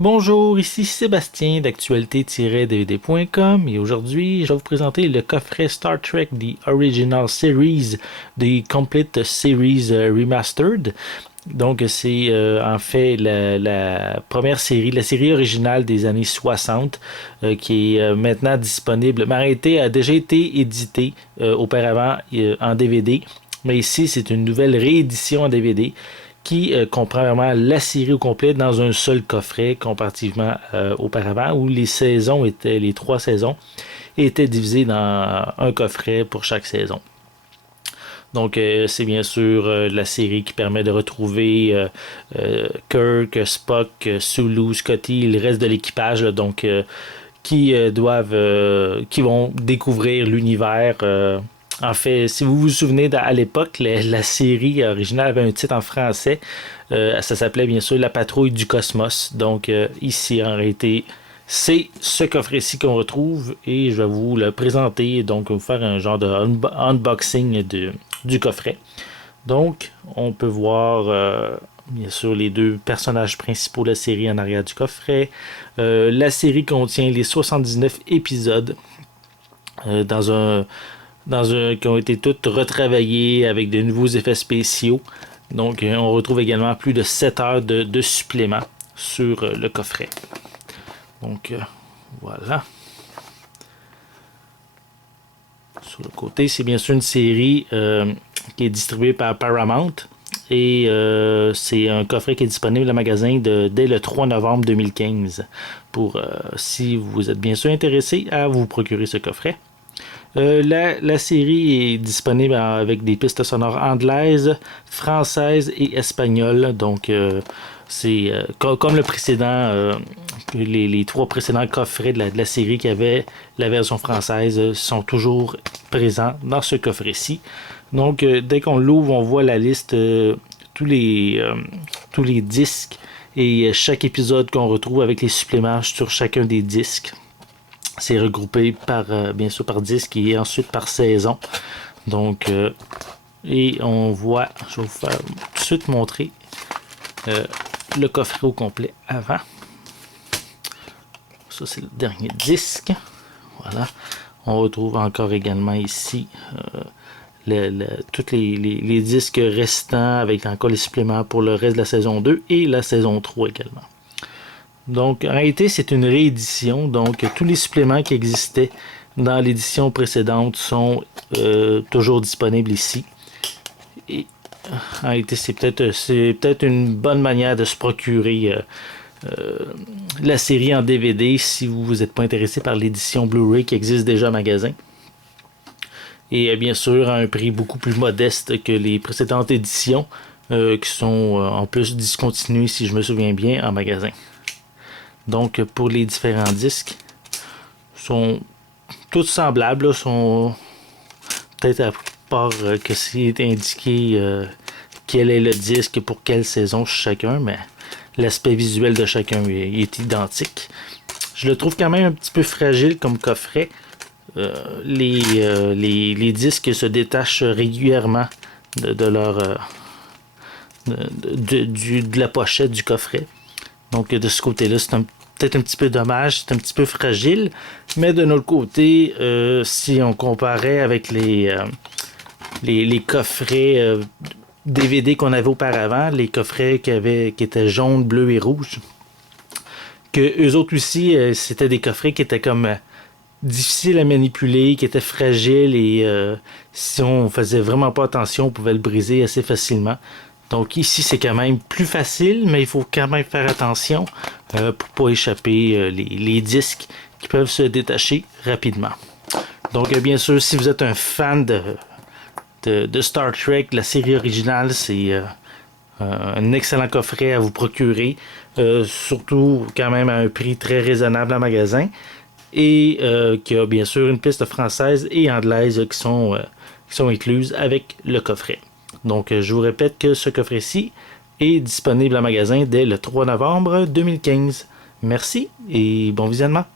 Bonjour, ici Sébastien d'actualité-dvd.com et aujourd'hui je vais vous présenter le coffret Star Trek The Original Series The Complete Series Remastered. Donc c'est en fait la première série, la série originale des années 60 qui est maintenant disponible. Mais a déjà été édité auparavant en DVD. Mais ici c'est une nouvelle réédition en DVD qui comprend vraiment la série au complet dans un seul coffret comparativement auparavant où les trois saisons étaient divisées dans un coffret pour chaque saison. Donc c'est bien sûr la série qui permet de retrouver Kirk, Spock, Sulu, Scotty, le reste de l'équipage qui vont découvrir l'univers. En fait, si vous vous souvenez, à l'époque, la série originale avait un titre en français. Ça s'appelait bien sûr La Patrouille du Cosmos. Donc ici, en réalité, c'est ce coffret-ci qu'on retrouve et je vais vous le présenter, donc vous faire un genre de unboxing du coffret. Donc, on peut voir bien sûr les deux personnages principaux de la série en arrière du coffret. La série contient les 79 épisodes qui ont été tous retravaillés avec de nouveaux effets spéciaux. Donc, on retrouve également plus de 7 heures de suppléments sur le coffret. Donc, voilà. Sur le côté, c'est bien sûr une série qui est distribuée par Paramount. Et c'est un coffret qui est disponible dans le magasin dès le 3 novembre 2015. Pour, si vous êtes bien sûr intéressé à vous procurer ce coffret. La série est disponible avec des pistes sonores anglaises, françaises et espagnoles. Donc, c'est comme le précédent, les trois précédents coffrets de la série qui avait la version française sont toujours présents dans ce coffret-ci. Donc, dès qu'on l'ouvre, on voit la liste, tous les disques et chaque épisode qu'on retrouve avec les suppléments sur chacun des disques. C'est regroupé bien sûr par disque et ensuite par saison. Donc, et on voit, je vais vous faire tout de suite montrer le coffret au complet avant. Ça, c'est le dernier disque. Voilà. On retrouve encore également ici tous les disques restants avec encore les suppléments pour le reste de la saison 2 et la saison 3 également. Donc, en réalité, c'est une réédition. Donc, tous les suppléments qui existaient dans l'édition précédente sont toujours disponibles ici. Et en réalité, c'est peut-être une bonne manière de se procurer la série en DVD si vous n'êtes pas intéressé par l'édition Blu-ray qui existe déjà en magasin. Et bien sûr, à un prix beaucoup plus modeste que les précédentes éditions qui sont en plus discontinuées, si je me souviens bien, en magasin. Donc, pour les différents disques, sont tous semblables, là, sont peut-être à part que c'est indiqué quel est le disque pour quelle saison chacun, mais l'aspect visuel de chacun est identique. Je le trouve quand même un petit peu fragile comme coffret. Les disques se détachent régulièrement de la pochette du coffret. Donc de ce côté-là, c'est peut-être un petit peu dommage, c'est un petit peu fragile. Mais de notre côté, si on comparait avec les coffrets DVD qu'on avait auparavant, les coffrets qui étaient jaunes, bleus et rouges, que eux autres aussi, c'était des coffrets qui étaient comme difficiles à manipuler, qui étaient fragiles et si on faisait vraiment pas attention, on pouvait le briser assez facilement. Donc ici, c'est quand même plus facile, mais il faut quand même faire attention pour pas échapper les disques qui peuvent se détacher rapidement. Donc bien sûr, si vous êtes un fan de Star Trek, la série originale, c'est un excellent coffret à vous procurer, surtout quand même à un prix très raisonnable en magasin, et qui a bien sûr une piste française et anglaise qui sont incluses avec le coffret. Donc, je vous répète que ce coffret-ci est disponible en magasin dès le 3 novembre 2015. Merci et bon visionnement.